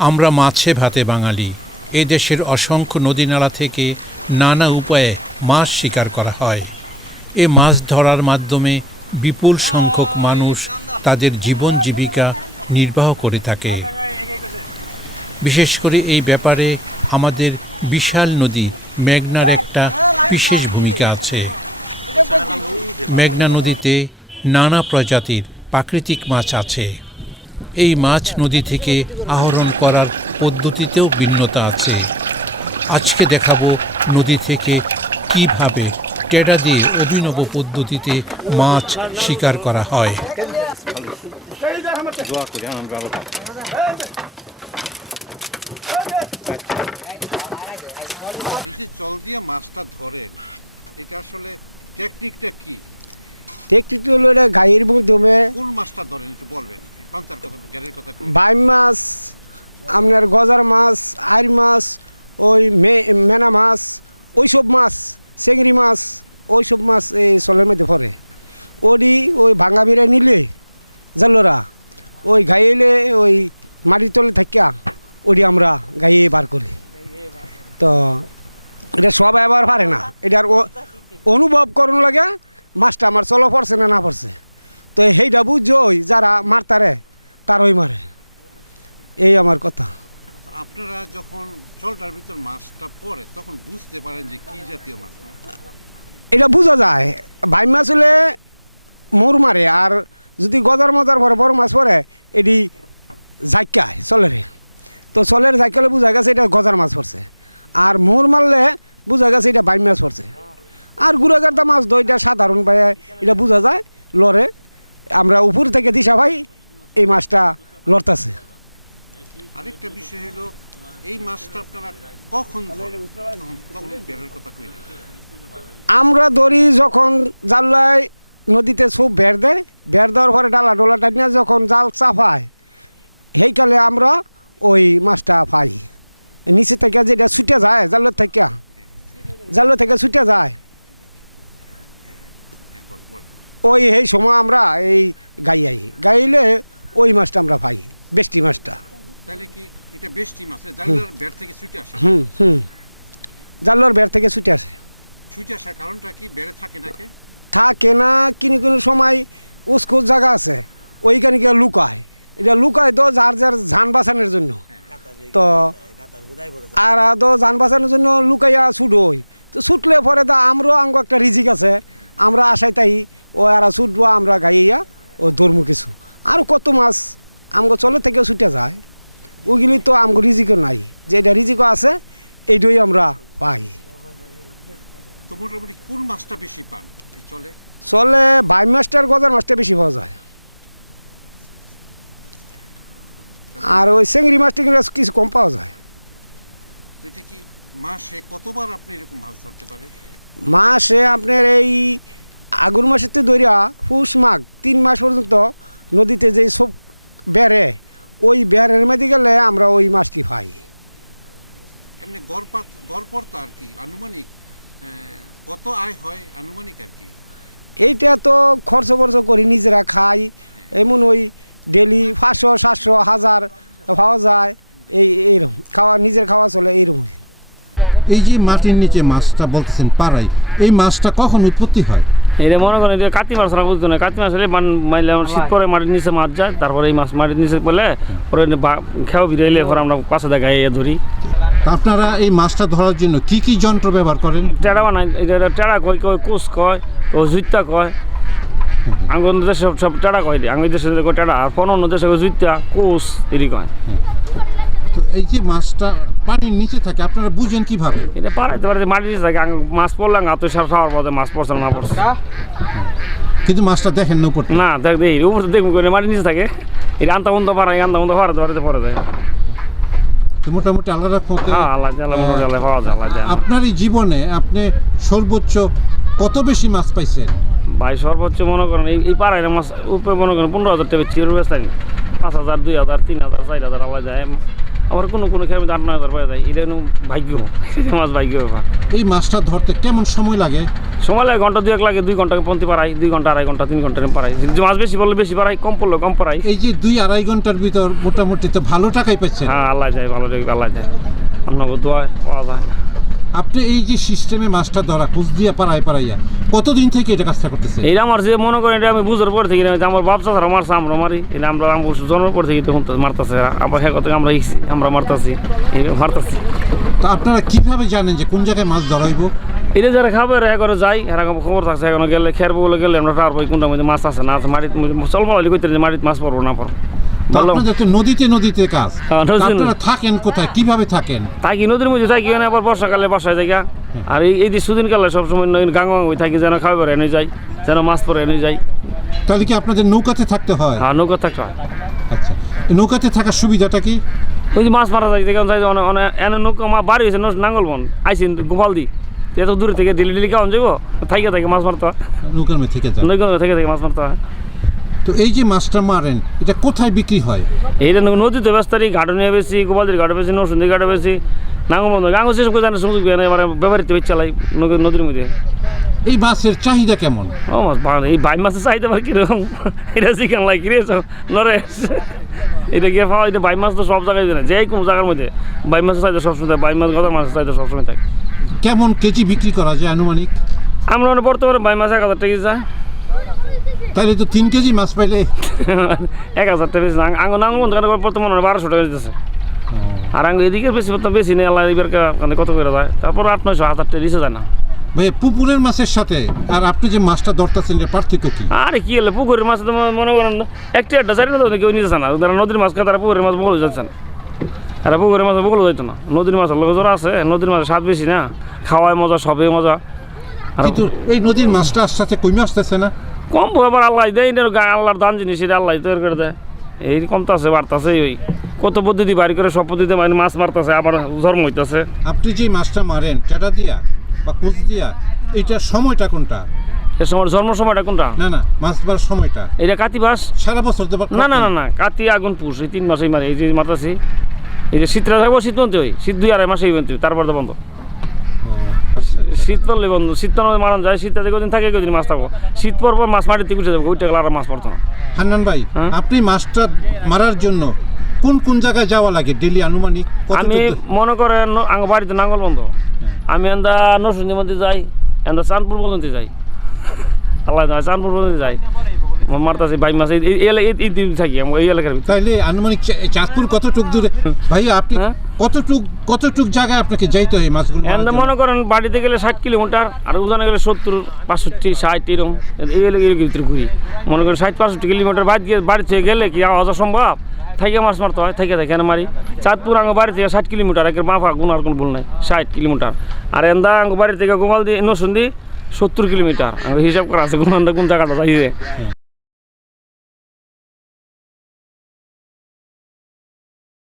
আমরা মাছে ভাতে বাঙালি। এ দেশের অসংখ্য নদীনালা থেকে নানা উপায়ে মাছ শিকার করা হয়। এ মাছ ধরার মাধ্যমে বিপুল সংখ্যক মানুষ তাদের জীবন জীবিকা নির্বাহ করে থাকে। বিশেষ করে এই ব্যাপারে আমাদের বিশাল নদী মেঘনার একটা বিশেষ ভূমিকা আছে। মেঘনা নদীতে নানা প্রজাতির প্রাকৃতিক মাছ আছে। এই মাছ নদী থেকে আহরণ করার পদ্ধতিতেও ভিন্নতা আছে। আজকে দেখাবো নদী থেকে কীভাবে টেডা দিয়ে অভিনব পদ্ধতিতে মাছ শিকার করা হয়। যে জল দিয়ে মাছটা ধরেন এটা আসলে টেকনিকটা কি? টেকনিকটা হলো এটা গায়ের মাধ্যমে কোন মাছটা ধরেন একটু বলবেন? বাইম মাছ, আপনার গজার মাছ, আইর মাছ, ওই মেনা মাছ, ওইসব মাছ, চেংড়ি মাছ, ওইসব মাছ এই চলের মধ্যে পড়ে। ওডি ওই ভাঙা বেড়ে নিলে, জালোরা, ওই গাইলে ওই মাটির তলে থাকিয়া ওডি আমরা গাইয়ে বার করি। তো এটা সবাই আবার পারে না। এটার ও- অনুভব করুন লাগে, মাছটা আমার চলো পড়ছে না না পড়ছে। তো সেইটা বুঝছই যারা মারতারে তারই মারে। এই আমার কথা। আপনারা যখন জলটার ভিতর মাছটা পড়ে তখন বুঝতে পারেন যে কি জাতীয় মাছ এটা বোঝা যায়। ভাই মাছ হলে মোর মারে আর যদি গজার মজার পরে বড় মাছ পরে এটি জাইকায় চলেরে। তো চলের জাইকালে বোঝা গেছে এটা গজার মাছ পড়ছে। আর মোর মারলে বোঝা গেছে এটা বাইম মাছ পড়ছে। আর গুড়াগারটা মাছ এটা সাধারণ ভাই এটা বোঝা যায় লড়ে। আমরা উপর থেকে দিশা ভাই এই মাছটা লড়তাছে। আরেকটা বিষয় হলো এই মাছটা আপনারা কখন আমরা ধরি যখন জাল্লায় নদীতে খুব বের দেয় বের দেওয়ার পরে ডালা ডোলাটা নিয়ে যখন জাল চাপায় সেইকালে আমরা ওই মাছটা পাই। নিচে থেকে যেটা ছুটে যায় জালের থেকে জালের থেকে ছুটে যায়। ওই এই সময় আমরা এই গাইয়াই গাইলে ওই মাছটা আমরা পাই বেষ্টি মাছটা। হুম। হুম জালের বের থেকে ছুটে আসে। ছুটে আসার কারণটা কি বেড়ে থাকে নাকি? থাকে না কিনি কোনো সময় উস্কুস জায়গা আছে ওইখানে গিয়ে লুকায়। এটা লুকায় তো যার যার যান বাঁচানোর জন্য। তো আর তো যান বাঁচানোর জন্য লুকাইয়া ছুটই। তো ছুটলে পরে তো আমরাও আঙ্গ একটা রিজিক আছে আমরা আশাই তাই ও আর ছুটবো আমরা গাইয়া ও ধর্ম কিছু। আর কত মাছ আমগো চলে থেকেও ছুটে যায়। ওইগুলি তো আমগো রিজিকও নাই। যেটা রিজিকও আছে এইটাই আমরা পাই। তো মোটামুটি কোন মাছটা বেশি পান? চলে? চলে বাই মাছটার গজার মাছটা বেশি পাওয়া যায়। আর ওই চেংড়ি মাছটা কিন্তু কিছু কম পাওয়া যায়। মাসে কতবার আপনি এরকম মাছ ধরতে পারেন? মাসে আপনার এই আগুন মাসের তো দরিয়া পুষ মাঘ তিন মাস পর্যন্ত নদীতে যে সব বেড়ে ওই বেড়ের মধ্যে গেলে আমরা ওই মাছটি পাই। এমনি গড়পড়তা আর কি আনুমানিক কত আয় হয় আনুমানিক আর কি? এইটা তো খরচ ফরচ করি নিজেরা খাই এমন ওই ডেলি পাঁচশো সাতশো হাজার পাওয়া যায় এই এইরকম খাওয়া নিজের খাওয়া চলে এইরকমই। এই যে মাটির নিচে মাছটা বলতেছেন পাড়াই এই মাছটা কখন উৎপত্তি হয়? এটা মনে করেন এটা কাতি মাছ বুঝতো না কাতি মাছ হলে মাইলে শীত পরে মাটির নিচে মাছ যায় তারপরে এই মাছ মাটির নিচে পড়লে পরে খেয়াও বিরাইলে পরে আমরা পাশে দেখাই ধরি। আপনারা এই মাছটা ধরার জন্য কি কি যন্ত্র ব্যবহার করেন? টেড়া বানাই এটা টেড়া কয় কয় কুস কয় ও জুইতা কয়। আঙ্গুর দেশে সব সব টেড়া কয় আঙ্গুর দেশে কয় টেড়া আর অন্য দেশে কয় জুইতা কুস এরি কয়। এই যে মাছটা পানির নিচে থাকে আপনারা বুঝেন কীভাবে? এটা পারাইতে পারে মাটির নিচে থাকে মাছ পড়লাম গাতো সার খাওয়ার পথে মাছ পড়ছে না পড়ছে। কিন্তু মাছটা দেখেন না উপর না দেখ দেখি উপর দেখুন করে মাটির নিচে থাকে। এটা আনতা বন্ধ পারাই আনতা বন্ধ পারাতে পারাতে পরে যায়। মোটামুটি আলাদা হ্যাঁ আল্লাহ আপনার এই জীবনে আপনি সর্বোচ্চ কত বেশি মাছ পাইছেন? ভাই সর্বোচ্চ মনে করেন এই এই পাড়ায় মাছ উপরে মনে করেন পনেরো হাজার টাকা পাঁচ হাজার দুই হাজার তিন হাজার চার হাজার আল্লাহ যায় আমার কোনো কোনো খেয়ে আমি আট নয় হাজার পাওয়া যায় এটা ভাগ্য মাছ ভাগ্য ব্যাপার। এই মাছটা ধরতে কেমন সময় লাগে? সময় লাগে ঘণ্টা দুয়েক লাগে দুই ঘণ্টা পন্থী পারাই দুই ঘণ্টা আড়াই ঘণ্টা তিন ঘণ্টা পারাই যদি মাছ বেশি পড়লে বেশি পারাই কম পড়লে কম পারাই এই যে দুই আড়াই ঘণ্টার ভিতর মোটামুটি তো ভালো টাকাই পাচ্ছে হ্যাঁ আল্লাহ যায় ভালো টাকা আল্লাহ যায়। আপনাকে দোয়া পাওয়া যায়। আপনি এই যে সিস্টেমে মাছটা ধরা কুচ দিয়া পাড়ায় পাড়াইয়া কতদিন থেকে এটা কাজটা করতেছে এটা আমার যে মনে করেন এটা আমি বুঝার পর থেকে আমার বাপ চাষারা মারছে আমরা মারি। এটা আমরা আমার জন্মের পর থেকে তখন মারতেছে। আবার হ্যাঁ কথা আমরা ইচ্ছি আমরা মারতাছি মারতাছি। তো আপনারা কীভাবে জানেন যে কোন জায়গায় মাছ ধরাইব এটা যারা খাবে এরা করে যাই এরা খবর থাকছে এখন গেলে খেয়ার বলে গেলে আমরা টার পাই কোনটা মধ্যে মাছ আছে না আছে মাটিতে চল মালি করতে মাটিতে মাছ পড়ব না পড়ব। আপনাদের তো নদীতে নদীতে কাজ। হ্যাঁ, তো নদীতে- আপনারা থাকেন কোথায়? কীভাবে থাকেন? থাকি নদীর মধ্যে থাকি এনে আবার বর্ষাকালে বাসায় যাই গা। আর এই এই যে সুদিন কালে সবসময় গাং গাং হয়ে থাকি যেন খাবার এনে যাই যেন মাছ পরে এনে যাই তাহলে কি আপনাদের নৌকাতে থাকতে হয়? আর নৌকা থাকতে হয়। আচ্ছা। নৌকাতে থাকার সুবিধাটা কি? ওই যে মাছ মারা যায় দেখুন অনেক অনেক এনে নৌকা মা বাড়ি হয়েছে নাঙ্গল বন আইসিন গোপাল দি এত দূরে থেকে দিল্লি দিল্লি কেমন যাব থাইকে থাকে মাছ মারতে হয়। নৌকার থেকে যান থেকে থেকে মাছ মারতে হয়। তো এই যে মাছটা মারেন এটা কোথায় বিক্রি হয়? এইটা নদীতে ব্যস্তারি ঘাটে নিয়ে বেশি গোপালদির ঘাটে বেশি নরসুন্দি ঘাটে বেশি নাঙ্গল বন্ধ গাঙ্গ শেষ করে জানে সুযোগ এবার ব্যবহারিত বেচ চালাই নদী- নদীর মধ্যে। এই মাছের চাহিদা কেমন? ও মাছ এই বাই মাছের পারে কীরকম? এটা চিকেন লাগে কিরে নরেশ। এটা গিয়ে পাওয়া এটা বাই মাছ তো সব জায়গায় যে কোনো জায়গার মধ্যে। বাই মাছের চাইতে সবসময় থাকে বাই মাছ গদার মাছের চাইতে সবসময় থাকে। কেমন কেজি বিক্রি করা যায় আনুমানিক? আমরা মানে বর্তমানে বাই মাছ এক হাজার টাকা যায় তাহলে তো তিন কেজি মাছ পাইলে এক হাজার টাকা বেশি আঙ্গ নাঙ্গ বন্ধ করে বর্তমানে বারোশো টাকা দিতেছে। আর আঙ্গ এদিকে বেশি বর্তমান বেশি নেই আল্লাহ এবার মানে কত করে যায়। তারপর আট নয়শো হাজার টাকা দিছে যায় না। ভাই পুকুরের মাছের সাথে আর আপনি যে মাছটা ধরতেছেন এর পার্থক্য কি? আরে কি হলে পুকুরের মাছ তো মনে করেন একটি একটা চারি না কেউ নিতেছে না। তারা নদীর মাছ তারা পুকুরের মাছ বগল যাচ্ছে না। তারা পুকুরের মাছ বগল যাইতো না। নদীর মাছের লোক যারা আছে নদীর মাছের স্বাদ বেশি না। খাওয়ায় মজা সবে মজা। আর কিন্তু এই নদীর মাছটা আসতে কমে আসতেছে না? কম আবার আল্লাহ দেয় এটা আল্লাহর দান জিনিস এটা আল্লাহ তৈরি করে দেয়। এই কমতাছে বাড়তাছে ওই। কত পদ্ধতি বাড়ি করে সব পদ্ধতিতে মানে মাছ মারতেছে আবার জন্ম হইতেছে আপনি যে মাছটা মারেন টেটা দিয়া বা কুচ দিয়া এইটার সময়টা কোনটা? এর সময় জন্ম সময়টা কোনটা? না না মাছ মারার সময়টা। এটা কাতি বাস সারা বছর না না না না কাতি আগুন পুষ এই তিন মাসেই মারে এই যে মাতাছি এই যে শীতটা থাকব শীত ওই শীত দুই আড়াই মাসেই পর্যন্ত তারপর তো বন্ধ। শীত পড়লে বন্ধু শীত তো মারান যায় শীতটা যে কদিন থাকে কদিন মাছ থাকব। শীত পর পর মাছ মাটিতে গুছে যাব ওইটা আর মাছ পড়তো না। হান্নান ভাই হ্যাঁ? আপনি মাছটা মারার জন্য কোন কোন জায়গায় যাওয়া লাগে? ডেলি আনুমানিক আমি মনে করেন বাড়িতে নাঙ্গল বন্ধ। আমি এন্দা নরসিংদী মধ্যে যাই এন্দা চাঁদপুর পর্যন্ত যাই। আল্লাহ চাঁদপুর পর্যন্ত যাই। মারতাছি বাই মাছ এই- দিন থাকি এই এলাকার ভিতরে। তাইলে আনুমানিক চাঁদপুর কতটুক দূরে? ভাই আপনি হ্যাঁ? কতটুক কতটুক জায়গায় আপনাকে যাইতে হয় মাছগুলো মনে করেন বাড়িতে গেলে ষাট কিলোমিটার আর উজানে গেলে সত্তর পাঁচষট্টি ষাট এরকম এই এলাকার ভিতরে ঘুরি। মনে করেন ষাট পাঁচষট্টি কিলোমিটার বাড়ি গিয়ে বাড়ি থেকে গেলে কি আওয়াজ সম্ভব? থেকে মাছ মারতে হয় থেকে থেকে মারি। চাঁদপুর আঙ্গ বাড়ি থেকে ষাট কিলোমিটার একের মাফা গুনার কোনো ভুল নাই ষাট কিলোমিটার। আর এন্দা আঙ্গ বাড়ি থেকে গোমাল দিয়ে নসুন্দি সত্তর কিলোমিটার। হিসাব করা আছে কোন কোন জায়গাটা যাইছে